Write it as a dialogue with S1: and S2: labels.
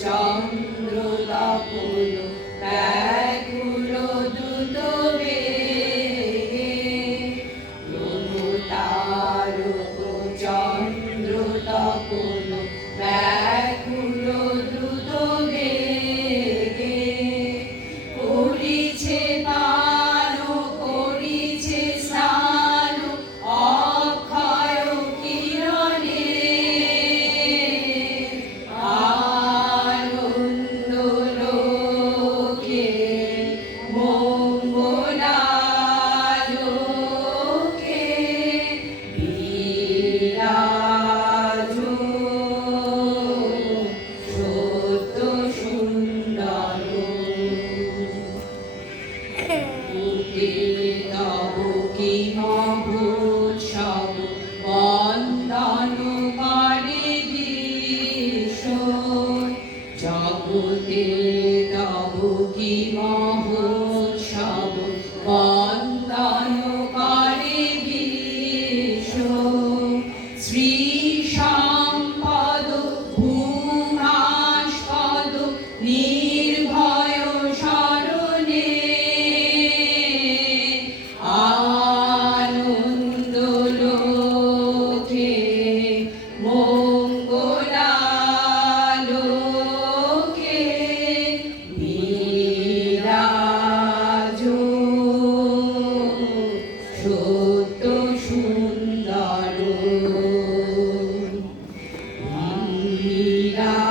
S1: 张. কি মহোৎসব বন্দায় করে বিশ্ব শ্রী সম্পদ ভূমাস্পদ নী 주시리라.